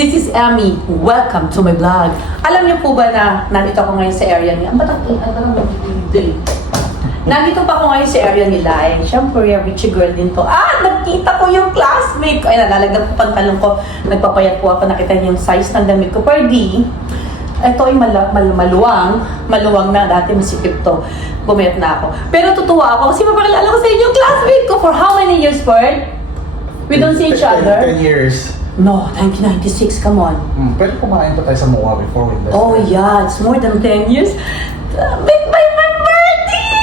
This is Emmy. Welcome to my vlog. Alam niyo po ba na nandito ako ngayon sa area niya? Ang batang nandito pa ako ngayon sa area nila. And syempre, Richie girl din to. Nagkita ko yung classmate ko. Ay, nalalagdag po pantalon ko. Nagpapayat po ako. Nakita niyo yung size ng damit ko. Per D, ito ay maluwang na. Dati masikip to. Bumayat na ako. Pero tutuwa ako kasi mapakilala ko sa inyo yung classmate ko. For how many years, Ferd? We don't see each other? 10 years. No, 1996, come on. Pwede kumain pa tayo sa MOA before we invest. Oh yeah, it's more than 10 years. Big by my birthday!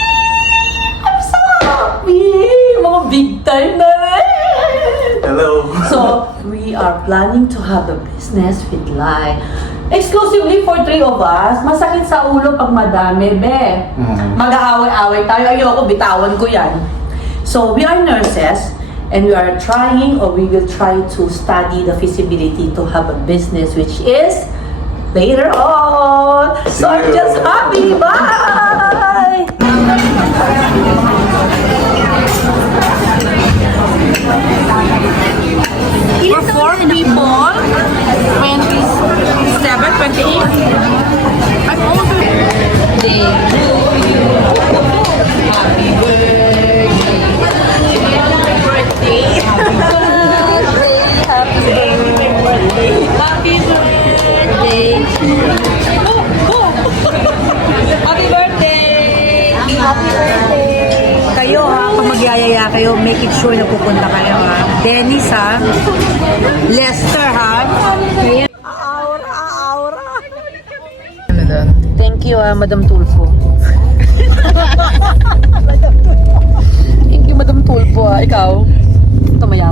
I'm so happy! Mga big time na rin! Hello! So, we are planning to have a business with Lai. Exclusively for 3 of us. Masakit sa ulo pag madami, be. Mag-aaway-aaway tayo. Ayoko, bitawan ko yan. So, we are nurses. And we are trying, or we will try to study the feasibility to have a business, which is later on. So I'm just happy. Bye! For 4 people, 27, 28. I'm older. Day to you. Happy birthday. Kayo ha, kung magyayaya kayo, make it sure na pupunta kayo ha. Dennis ha. Lester ha. Aura. Thank you, Madam Tulfo. Thank you, Madam Tulfo. Ikaw? Tumaya